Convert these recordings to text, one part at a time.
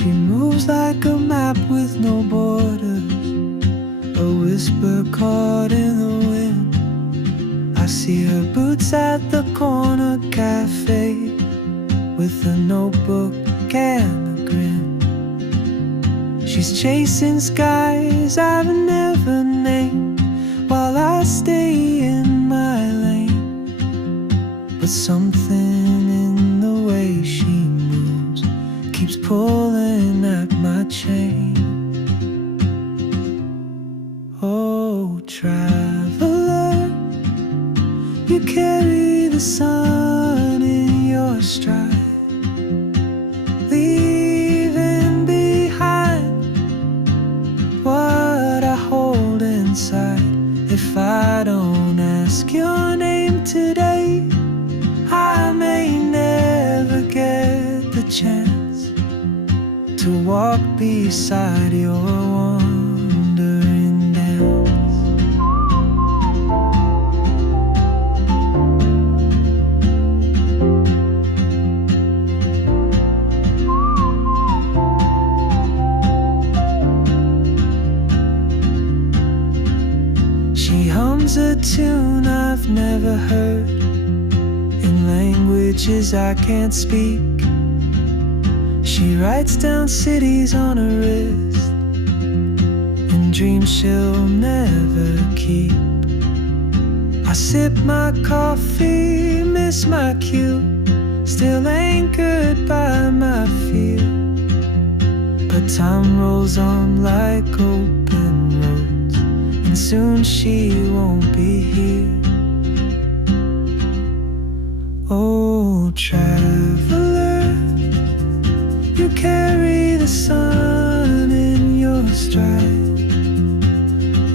She moves like a map with no borders, a whisper caught in the wind. I see her boots at the corner cafe, with a notebook and a grin. She's chasing skies I've never named, while I stay in my lane. But something in the way she moves keeps pulling at my chain. Oh, traveler, you carry the sun in your stride, leaving behind what I hold inside. If I don't ask your name today, I may never get the chance to walk beside your wandering dance. She hums a tune I've never heard, in languages I can't speak. She writes down cities on her wrist, and dreams she'll never keep. I sip my coffee, miss my cue, still anchored by my fear. But time rolls on like open roads, and soon she won't be here. Oh, traveler, you carry the sun in your stride,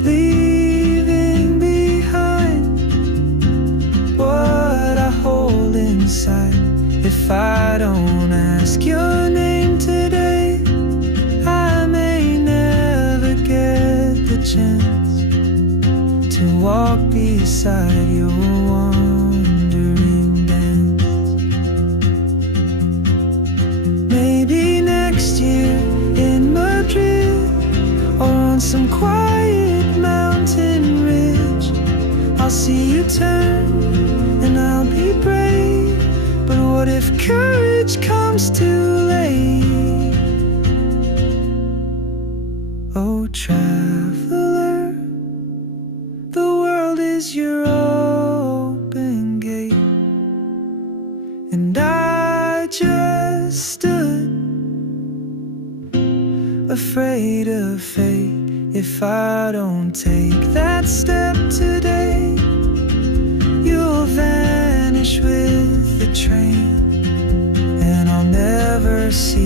leaving behind what I hold inside. If I don't ask your name today, I may never get the chance to walk beside your wandering dance. Maybe next year in Madrid, or on some quiet mountain ridge, I'll see you turn and I'll be brave. But what if courage comes too late? Oh, traveler, the world is your open gate, and I just stood afraid of fate. If I don't take that step today, you'll vanish with the train, and I'll never see